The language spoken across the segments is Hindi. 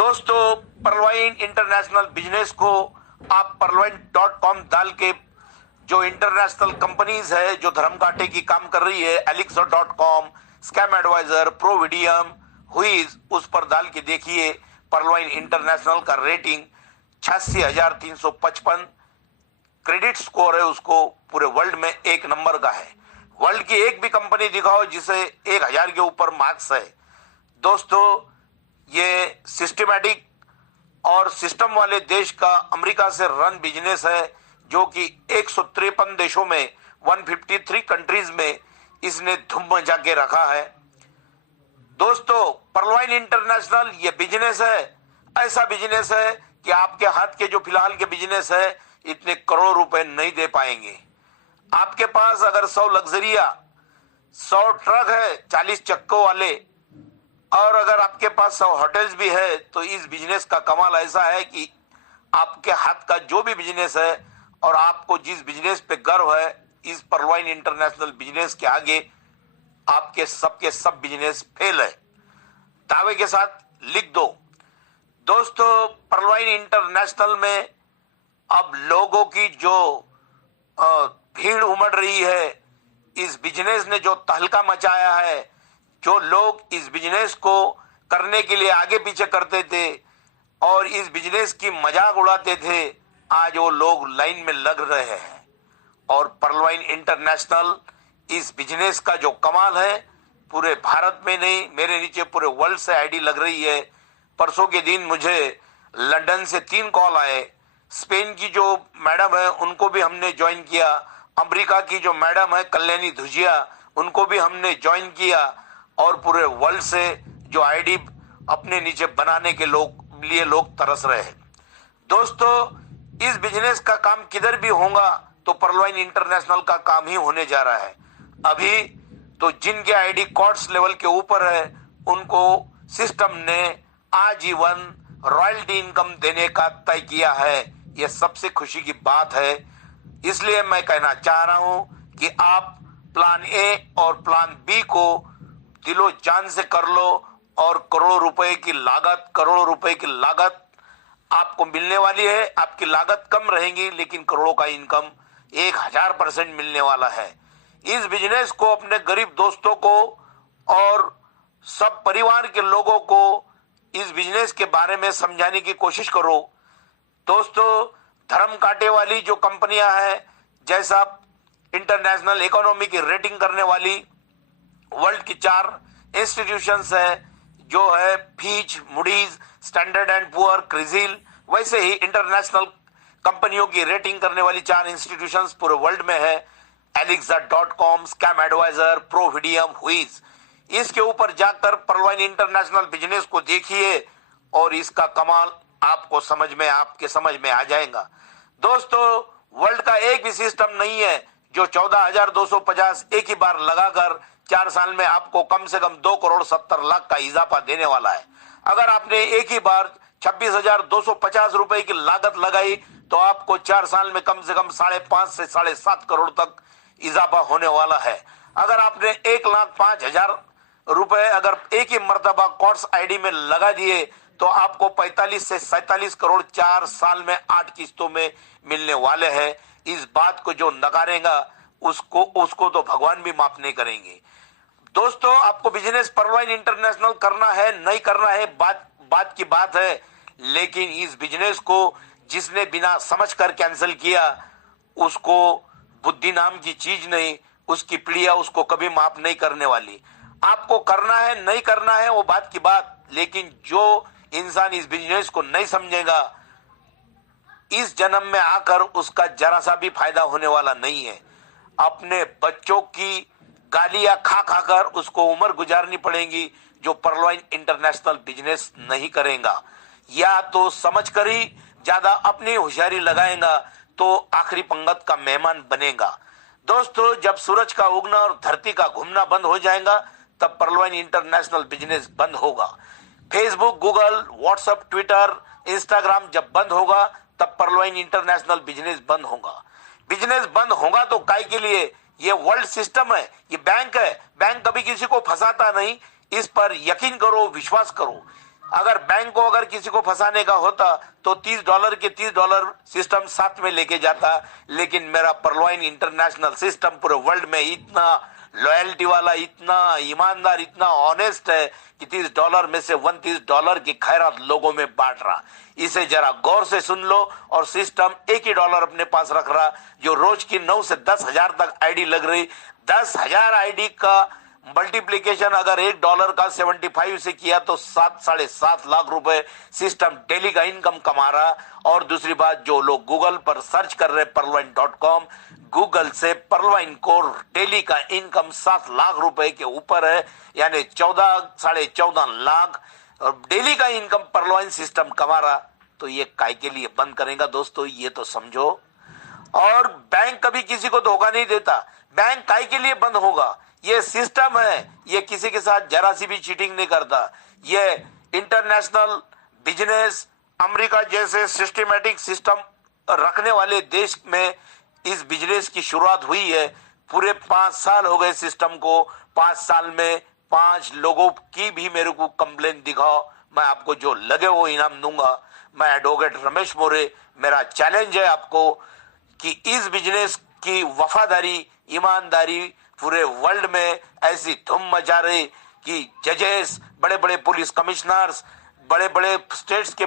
दोस्तों, परलवाइन इंटरनेशनल बिजनेस को आप परलवाइन.com डाल के जो इंटरनेशनल कंपनीज है जो धर्म कांटे की काम कर रही है, elixir.com, स्कैम एडवाइजर, प्रोविडियम, हुईज, उस पर डाल के देखिए। परलवाइन इंटरनेशनल का रेटिंग 86,355 क्रेडिट स्कोर है, उसको पूरे वर्ल्ड में 1 नंबर का है। वर्ल्ड की एक भी कंपनी दिखाओ जिसे 1,000 के ऊपर मार्क्स है। दोस्तों, ये सिस्टमैटिक और सिस्टम वाले देश का अमेरिका से रन बिजनेस है, जो कि 153 देशों में 153 कंट्रीज में इसने धूम मचा के रखा है। दोस्तों, परलवाइन इंटरनेशनल ये बिजनेस है, ऐसा बिजनेस है कि आपके हाथ के जो फिलहाल के बिजनेस है इतने करोड़ रुपए नहीं दे पाएंगे। आपके पास अगर 100 लग्जरिया, 100 ट्रक है 40 चक्कों वाले, और अगर आपके पास 100 होटल्स भी है, तो इस बिजनेस का कमाल ऐसा है कि आपके हाथ का जो भी बिजनेस है और आपको जिस बिजनेस पे गर्व है, इस परलवाइन इंटरनेशनल बिजनेस के आगे आपके सबके सब बिजनेस फेल है। दावे के साथ लिख दो। दोस्तों, परलवाइन इंटरनेशनल में अब लोगों की जो भीड़ उमड़ रही है, इस बिजनेस ने जो तहलका मचाया है, जो लोग इस बिजनेस को करने के लिए आगे पीछे करते थे और इस बिजनेस की मजाक उड़ाते थे, आज वो लोग लाइन में लग रहे हैं। और परलवाइन इंटरनेशनल इस बिजनेस का जो कमाल है, पूरे भारत में नहीं, मेरे नीचे पूरे वर्ल्ड से आईडी लग रही है। परसों के दिन मुझे लंदन से 3 कॉल आए। स्पेन की जो मैडम है उनको भी हमने ज्वाइन किया, अमेरिका की जो मैडम है कल्याणी धुजिया, उनको भी हमने ज्वाइन किया, और पूरे वर्ल्ड से जो आईडी अपने नीचे बनाने के लिए लोग तरस रहे हैं। दोस्तों, इस बिजनेस का काम किधर भी होगा तो परलवाइन इंटरनेशनल का काम ही होने जा रहा है। अभी तो जिनके आईडी कॉर्ट्स लेवल के ऊपर है, उनको सिस्टम ने आजीवन रॉयल्टी इनकम देने का तय किया है। यह सबसे खुशी की बात है। इसलिए मैं कहना चाह रहा हूं कि आप प्लान ए और प्लान बी को दिलो जान से कर लो, और करोड़ों रुपए की लागत आपको मिलने वाली है। आपकी लागत कम रहेगी, लेकिन करोड़ों का इनकम 1000% मिलने वाला है। इस बिजनेस को अपने गरीब दोस्तों को और सब परिवार के लोगों को इस बिजनेस के बारे में समझाने की कोशिश करो। दोस्तों, धर्म कांटे वाली जो कंपनियां हैं, जैसा इंटरनेशनल इकोनॉमी की रेटिंग करने वाली वर्ल्ड की 4 इंस्टीट्यूशंस है, जो है फीच, मूडीज, स्टैंडर्ड एंड पुअर, क्रिजिल, वैसे ही इंटरनेशनल कंपनियों की रेटिंग करने वाली 4 इंस्टीट्यूशंस पूरे वर्ल्ड में है, elixir.com, स्कैम एडवाइजर, प्रोविडियम, हुईज। इसके ऊपर जाकर परलवाइन इंटरनेशनल बिजनेस को देखिए और इसका कमाल आपको आपके समझ में आ जाएगा। दोस्तों, वर्ल्ड का एक भी सिस्टम नहीं है जो 14,250 एक ही बार लगाकर 4 साल में आपको कम से कम 2,70,00,000 का इजाफा देने वाला है। अगर आपने एक ही बार 26,250 रुपए की लागत लगाई तो आपको 4 साल में कम से कम 5.5 से 7.5 करोड़ तक इजाफा होने वाला है। अगर आपने 1,05,000 रुपए अगर एक ही मर्तबा कॉर्ट्स आईडी में लगा दिए तो आपको 45 से 47 करोड़ 4 साल में 8 किस्तों में मिलने वाले हैं। इस बात को जो नकारेगा उसको तो भगवान भी माफ नहीं करेंगे। दोस्तों, आपको बिजनेस परलवाइन इंटरनेशनल करना है नहीं करना है, बात की बात है, लेकिन इस बिजनेस को जिसने बिना समझ कर कैंसिल किया, उसको बुद्धि नाम की चीज नहीं, उसकी पीढ़ियां उसको कभी माफ नहीं करने वाली। आपको करना है नहीं करना है वो बात की बात, लेकिन जो इंसान इस बिजनेस को नहीं समझेगा, इस जन्म में आकर उसका जरा सा भी फायदा होने वाला नहीं है। अपने बच्चों की गालियां खा खाकर उसको उम्र गुजारनी पड़ेगी जो परलवाइन इंटरनेशनल बिजनेस नहीं करेगा। या तो समझ कर ही ज्यादा अपनी होशियारी लगाएगा तो आखिरी पंगत का मेहमान बनेगा। दोस्तों, जब सूरज का उगना और धरती का घूमना बंद हो जाएगा तब परलवाइन इंटरनेशनल बिजनेस बंद होगा। Facebook, Google, WhatsApp, Twitter, Instagram जब बंद होगा तब परलवाइन इंटरनेशनल बिजनेस बंद होगा। बिजनेस बंद होगा तो काय के लिए? ये वर्ल्ड सिस्टम है, ये बैंक है, बैंक कभी किसी को फंसाता नहीं। इस पर यकीन करो, विश्वास करो। अगर बैंक को अगर किसी को फंसाने का होता तो $30 के $30 सिस्टम साथ में लेके जाता, लेकिन मेरा पर्लवाइन इंटरनेशनल सिस्टम पूरे वर्ल्ड में इतना लॉयल्टी वाला, इतना ईमानदार, इतना ऑनेस्ट है कि $30 में से $31 की खैरात लोगों में बांट रहा। इसे जरा गौर से सुन लो। और सिस्टम एक ही डॉलर अपने पास रख रहा, जो रोज की 9 से 10 हजार तक आईडी लग रही। 10,000 आईडी का मल्टीप्लीकेशन अगर $1 का 75 से किया तो 7-7.5 लाख रुपए सिस्टम डेली का इनकम कमा रहा। और दूसरी बात, जो लोग गूगल पर सर्च कर रहे perlwine.com, गूगल से पर्लवाइन को डेली का इनकम 7 लाख रुपए के ऊपर है, यानी 14-14.5 लाख डेली का इनकम पर्लवाइन सिस्टम कमा रहा। तो ये काय के लिए बंद करेगा दोस्तों, ये तो समझो। और बैंक कभी किसी को धोखा नहीं देता। बैंक काय के लिए बंद होगा? ये सिस्टम है, ये किसी के साथ जरा सी भी चीटिंग नहीं करता। ये इंटरनेशनल बिजनेस, अमेरिका जैसे सिस्टमैटिक सिस्टम रखने वाले देश में इस बिजनेस की शुरुआत हुई है। पूरे 5 साल हो गए सिस्टम को। 5 साल में 5 लोगों की भी मेरे को कंप्लेन दिखाओ, मैं आपको जो लगे वो इनाम दूंगा। मैं एडवोकेट रमेश मोरे, मेरा चैलेंज है आपको कि इस बिजनेस की वफादारी, ईमानदारी पूरे वर्ल्ड में ऐसी धूम मचा रही कि जजेस, बड़े बड़े पुलिस कमिश्नर्स, बड़े बड़े स्टेट्स के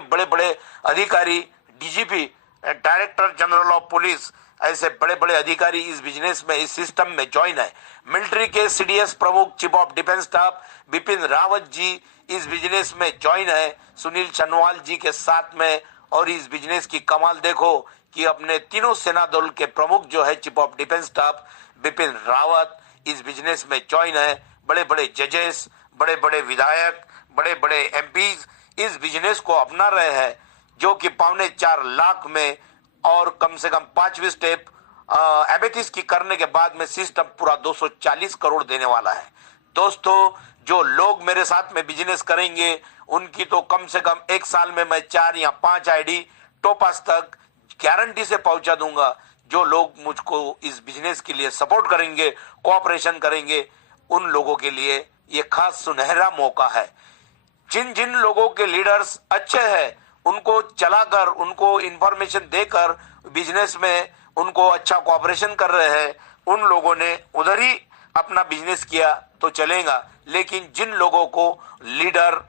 बड़े बड़े अधिकारी, DGP, director general of police, ऐसे बड़े बड़े अधिकारी इस बिजनेस में, इस सिस्टम में ज्वाइन है। मिलिट्री के सीडीएस प्रमुख, chief of defence staff Bipin Rawat ji इस बिजनेस में ज्वाइन है, सुनील चनवाल जी के साथ में। और इस बिजनेस की कमाल देखो कि अपने तीनों सेना दल के प्रमुख जो है chief of defence staff Bipin Rawat इस बिजनेस में ज्वाइन है। बड़े बड़े जजेस, बड़े बड़े विधायक, बड़े बड़े एमपीज इस बिजनेस को अपना रहे हैं, जो कि 4.25 लाख में और कम से कम 5वीं स्टेप एमेथिस की करने के बाद में सिस्टम पूरा 240 करोड़ देने वाला है। दोस्तों, जो लोग मेरे साथ में बिजनेस करेंगे उनकी तो कम से कम 1 साल में मैं 4 या 5 आईडी टोपास तक गारंटी से पहुंचा दूंगा। जो लोग मुझको इस बिजनेस के लिए सपोर्ट करेंगे, कोऑपरेशन करेंगे, उन लोगों के लिए ये खास सुनहरा मौका है। जिन जिन लोगों के लीडर्स अच्छे हैं उनको चलाकर, उनको इंफॉर्मेशन देकर बिजनेस में उनको अच्छा कोऑपरेशन कर रहे हैं, उन लोगों ने उधर ही अपना बिजनेस किया तो चलेगा। लेकिन जिन लोगों को लीडर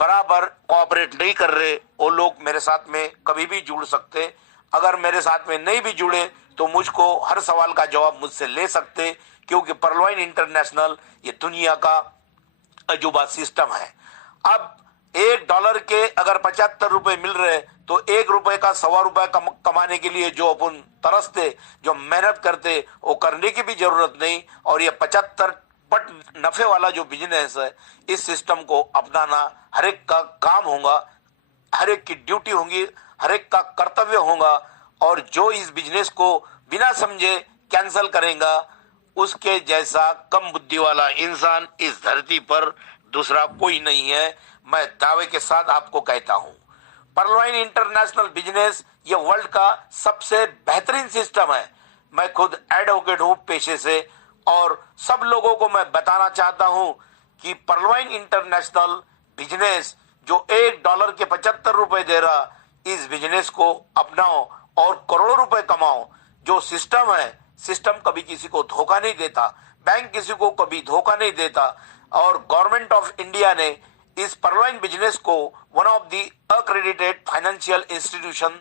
बराबर कोऑपरेट नहीं कर रहे, वो लोग मेरे साथ में कभी भी जुड़ सकते। अगर मेरे साथ में नहीं भी जुड़े तो मुझको हर सवाल का जवाब मुझसे ले सकते, क्योंकि पर्लवाइन इंटरनेशनल ये दुनिया का अजूबा सिस्टम है। अब $1 के अगर 75 रुपए मिल रहे तो $1 का ₹1.25 कमाने के लिए जो अपन तरसते, जो मेहनत करते, वो करने की भी जरूरत नहीं। और ये 75 बट नफे वाला जो बिजनेस है, इस सिस्टम को अपनाना हर एक का काम होगा, हर एक की ड्यूटी होगी, हर एक का कर्तव्य होगा। और जो इस बिजनेस को बिना समझे कैंसिल करेगा, उसके जैसा कम बुद्धि वाला इंसान इस धरती पर दूसरा कोई नहीं है। मैं दावे के साथ आपको कहता हूं, पर्लवाइन इंटरनेशनल बिजनेस ये वर्ल्ड का सबसे बेहतरीन सिस्टम है। मैं खुद एडवोकेट हूं पेशे से, और सब लोगों को मैं बताना चाहता हूं कि पर्लवाइन इंटरनेशनल बिजनेस जो $1 के 75 रुपए दे रहा, इस बिजनेस को अपनाओ और करोड़ों रुपए कमाओ। जो सिस्टम है, सिस्टम कभी किसी को धोखा नहीं देता, बैंक किसी को कभी धोखा नहीं देता। और गवर्नमेंट ऑफ इंडिया ने इस पर्लवाइन बिजनेस को one of the accredited financial institution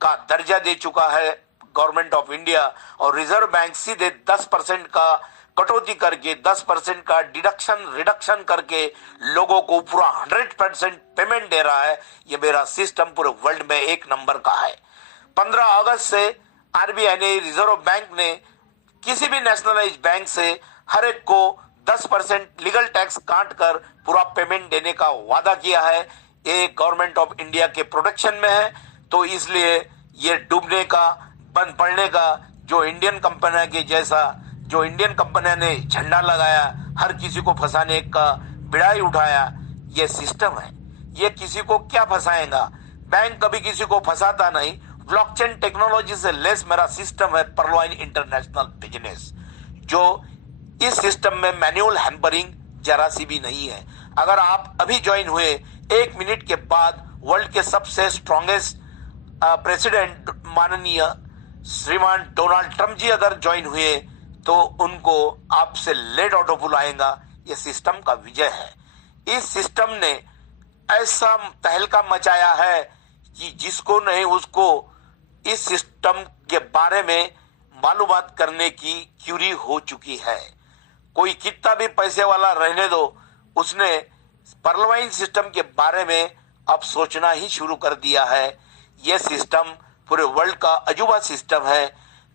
का दर्जा दे चुका है गवर्नमेंट ऑफ इंडिया। और रिजर्व बैंक सीधे 10% का कटौती करके, 10% का रिडक्शन करके लोगों को पूरा 100% पेमेंट दे रहा है। ये मेरा सिस्टम पूरे वर्ल्ड में 1 नंबर का है। 15 अगस्त से आरबीआई ने, रिजर्व बैंक ने किसी भी नेशनलाइज्ड बैंक से हर एक को 10% लीगल टैक्स काट कर पूरा पेमेंट देने का वादा किया है। ये गवर्नमेंट ऑफ इंडिया के प्रोटेक्शन में है, तो इसलिए ये डूबने का, बंद पड़ने का, जो इंडियन कंपनियों के जैसा, जो इंडियन कंपनियों ने झंडा लगाया, हर किसी को फंसाने का बिड़ाई उठाया, ये सिस्टम है। ये किसी को क्या फंसाएगा? बैंक कभी किसी को फंसाता नहीं। ब्लॉकचेन टेक्नोलॉजी से लेस मेरा सिस्टम है पर्लवाइन इंटरनेशनल बिजनेस, जो इस सिस्टम में मैनुअल हैम्परिंग जरा सी भी नहीं है। अगर आप अभी ज्वाइन हुए, 1 मिनट के बाद वर्ल्ड के सबसे स्ट्रॉन्गेस्ट प्रेसिडेंट माननीय श्रीमान डोनाल्ड ट्रंप जी अगर ज्वाइन हुए तो उनको आपसे लेट ऑटोपुल आएगा। ये सिस्टम का विजय है। इस सिस्टम ने ऐसा तहलका मचाया है कि जिसको नहीं उसको इस सिस्टम के बारे में मालूमात करने की क्यूरी हो चुकी है। कोई कितना भी पैसे वाला रहने दो, उसने पर्लवाइन सिस्टम के बारे में अब सोचना ही शुरू कर दिया है। यह सिस्टम पूरे वर्ल्ड का अजूबा सिस्टम है।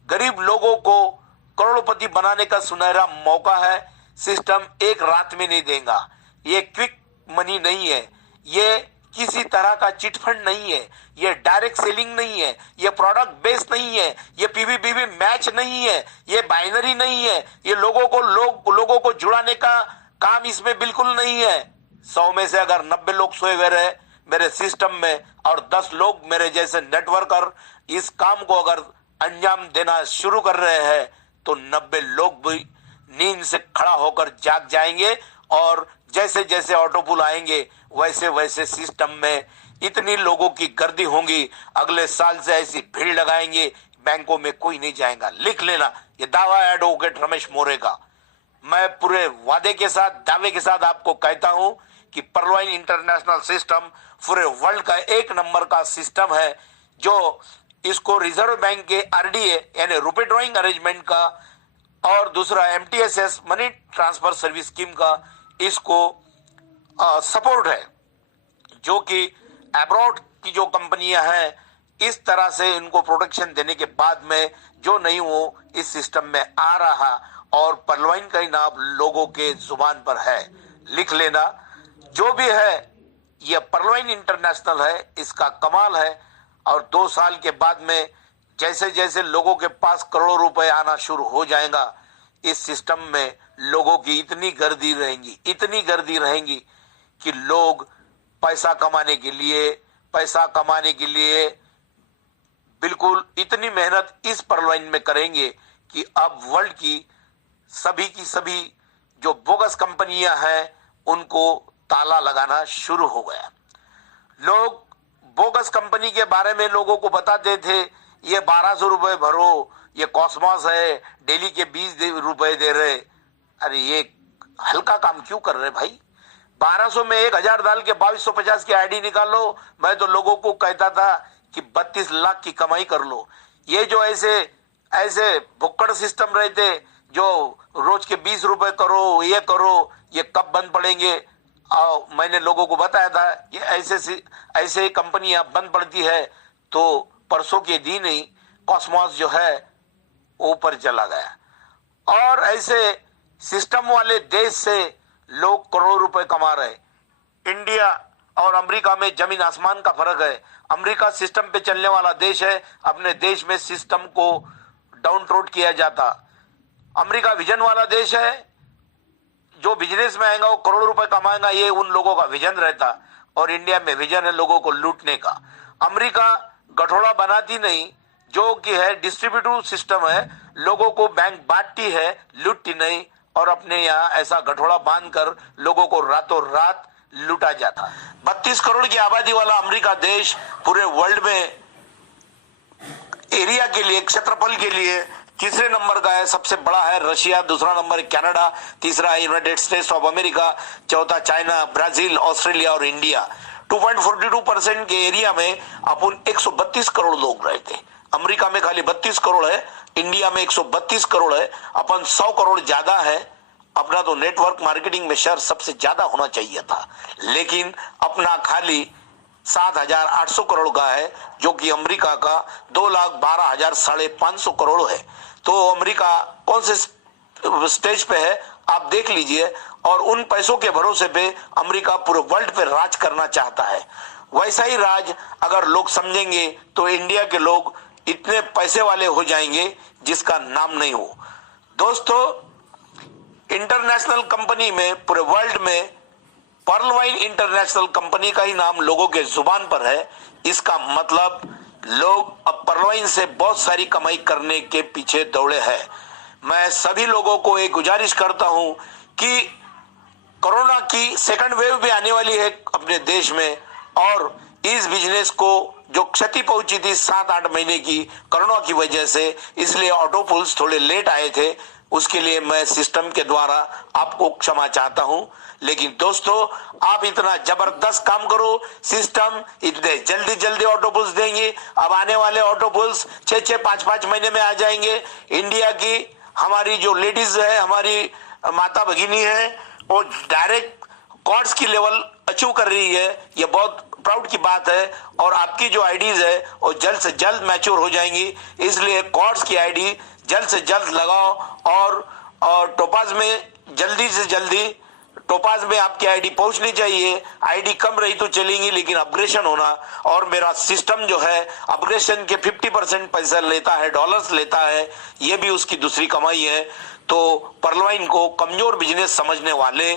गरीब लोगों को करोड़पति बनाने का सुनहरा मौका है। सिस्टम एक रात में नहीं देगा। ये क्विक मनी नहीं है, ये किसी तरह का चिट फंड नहीं है, ये डायरेक्ट सेलिंग नहीं है, ये प्रोडक्ट बेस नहीं है, ये पीवीपीवी मैच नहीं है, ये बाइनरी नहीं है, ये लोगों को जुड़ाने का काम इसमें बिल्कुल नहीं है। 100 में से अगर 90 लोग सोए हुए रहे मेरे सिस्टम में और 10 लोग मेरे जैसे नेटवर्कर इस काम को अगर अंजाम देना शुरू कर रहे हैं तो 90 लोग भी नींद से खड़ा होकर जाग जाएंगे और जैसे जैसे ऑटोपुल आएंगे वैसे वैसे सिस्टम में इतनी लोगों की गर्दी होगी। अगले साल से ऐसी भीड़ लगाएंगे, बैंकों में कोई नहीं जाएगा। लिख लेना, ये दावा है एडवोकेट रमेश मोरे का। मैं पूरे वादे के साथ, दावे के साथ आपको कहता हूं कि पर्लवाइन इंटरनेशनल सिस्टम पूरे वर्ल्ड का 1 नंबर का सिस्टम है, जो इसको रिजर्व बैंक के आरडीए यानी रुपए ड्रॉइंग अरेंजमेंट का और दूसरा एमटीएसएस मनी ट्रांसफर सर्विस स्कीम का इसको सपोर्ट है, जो कि अब्रॉड की जो कंपनियां हैं इस तरह से इनको प्रोटेक्शन देने के बाद में जो नहीं वो इस सिस्टम में आ रहा और पर्लवाइन का नाम लोगों के जुबान पर है। लिख लेना, जो भी है ये पर्लवाइन इंटरनेशनल है, इसका कमाल है। और 2 साल के बाद में जैसे जैसे लोगों के पास करोड़ों रुपए आना शुरू हो जाएगा, इस सिस्टम में लोगों की इतनी गर्दी रहेंगी कि लोग पैसा कमाने के लिए बिल्कुल इतनी मेहनत इस पर्लवाइन में करेंगे कि अब वर्ल्ड की सभी जो बोगस कंपनियां हैं उनको ताला लगाना शुरू हो गया। लोग बोगस कंपनी के बारे में लोगों को बताते थे, ये 1200 रुपए भरो, ये कॉस्मॉस है, डेली के 20 रुपए दे रहे। अरे ये हल्का काम क्यों कर रहे भाई? 1200 में 1000 डाल के 2250 की आईडी निकालो। मैं तो लोगों को कहता था कि 32 लाख की कमाई कर लो। ये जो ऐसे भुक्कड़ सिस्टम रहते जो रोज के 20 रुपए करो, ये कब बंद पड़ेंगे? मैंने लोगों को बताया था ये ऐसे कंपनियां बंद पड़ती है तो परसों के दिन ही कॉस्मॉस जो है ऊपर चला गया। और ऐसे सिस्टम वाले देश से लोग करोड़ों रुपए कमा रहे। इंडिया और अमेरिका में जमीन आसमान का फर्क है। अमेरिका सिस्टम पे चलने वाला देश है, अपने देश में सिस्टम को डाउन ट्रोड किया जाता। अमेरिका विजन वाला देश है, जो बिजनेस में आएगा वो करोड़ों रुपए कमाएगा, ये उन लोगों का विजन रहता। और इंडिया में विजन है लोगों को लूटने का। अमेरिका गठोड़ा बनाती नहीं, जो कि है डिस्ट्रीब्यूटिव सिस्टम है, लोगों को बैंक बांटती है, लूटती नहीं। और अपने यहाँ ऐसा गठोड़ा बांधकर लोगों को रातों रात लूटा जाता। 32 करोड़ की आबादी वाला अमेरिका देश पूरे वर्ल्ड में एरिया के लिए, क्षेत्रफल के लिए तीसरे नंबर का है। सबसे बड़ा है रशिया, दूसरा नंबर कनाडा, तीसरा है यूनाइटेड स्टेट्स ऑफ अमेरिका, चौथा चाइना, ब्राजील, ऑस्ट्रेलिया और इंडिया। 2.42% के एरिया में अपन 132 करोड़ लोग रहते। अमेरिका में खाली 32 करोड़ है, इंडिया में 132 करोड़ है, अपन 100 करोड़ ज्यादा है। अपना तो नेटवर्क मार्केटिंग में शेयर सबसे ज्यादा होना चाहिए था, लेकिन अपना खाली 7,800 करोड़ का है, जो कि अमेरिका का 2,12,500 करोड़ है। तो अमेरिका कौन से स्टेज पे है आप देख लीजिए। और उन पैसों के भरोसे पे अमेरिका पूरे वर्ल्ड पे राज करना चाहता है। वैसा ही राज अगर लोग समझेंगे तो इंडिया के लोग इतने पैसे वाले हो जाएंगे जिसका नाम नहीं हो। दोस्तों, इंटरनेशनल कंपनी में पूरे वर्ल्ड में पर्लवाइन इंटरनेशनल कंपनी का ही नाम लोगों के जुबान पर है। इसका मतलब लोग अब पर्लवाइन से बहुत सारी कमाई करने के पीछे दौड़े हैं। मैं सभी लोगों को एक गुजारिश करता हूं कि कोरोना की सेकंड वेव भी आने वाली है अपने देश में, और इस बिजनेस को जो क्षति पहुंची थी 7-8 महीने की कोरोना की वजह से, इसलिए ऑटो पुल्स थोड़े लेट आए थे, उसके लिए मैं सिस्टम के द्वारा आपको क्षमा चाहता हूं। लेकिन दोस्तों, आप इतना जबरदस्त काम करो, सिस्टम इतने जल्दी जल्दी ऑटो पुल्स देंगे। अब आने वाले ऑटो पुल्स 6-6, 5-5 महीने में आ जाएंगे। इंडिया की हमारी जो लेडीज है, हमारी माता भगिनी है, वो डायरेक्ट कॉर्ड्स की लेवल अचीव कर रही है। ये बहुत प्राउड की बात है। और आपकी जो आईडीज है वो जल्द से जल्द मैच्योर हो जाएंगी, इसलिए कॉर्ड्स की आईडी जल्द से जल्द लगाओ। और टोपाज में जल्दी से जल्दी, टोपाज में आपकी आईडी पहुंचनी चाहिए। आईडी कम रही तो चलेंगी, लेकिन अपग्रेशन होना। और मेरा सिस्टम जो है अपग्रेशन के 50% पैसा लेता है, डॉलर्स लेता है, ये भी उसकी दूसरी कमाई है। तो पर्लवाइन को कमजोर बिजनेस समझने वाले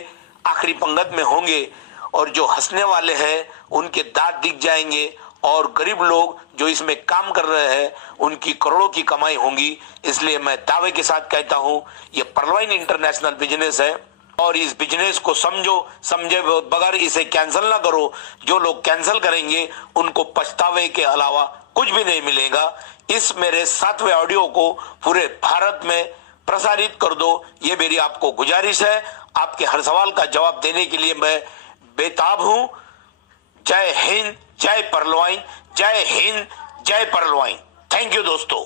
आखिरी पंगत में होंगे, और जो हंसने वाले हैं उनके दांत दिख जाएंगे, और गरीब लोग जो इसमें काम कर रहे हैं उनकी करोड़ों की कमाई होंगी। इसलिए मैं दावे के साथ कहता हूं, ये पर्लवाइन इंटरनेशनल बिजनेस है, और इस बिजनेस को समझे बगैर इसे कैंसिल ना करो। जो लोग कैंसिल करेंगे उनको पछतावे के अलावा कुछ भी नहीं मिलेगा। इस मेरे 7वें ऑडियो को पूरे भारत में प्रसारित कर दो, ये मेरी आपको गुजारिश है। आपके हर सवाल का जवाब देने के लिए मैं बेताब हूं। जय हिंद, जय पर्लवाइन, जय हिंद, जय पर्लवाइन। थैंक यू दोस्तों।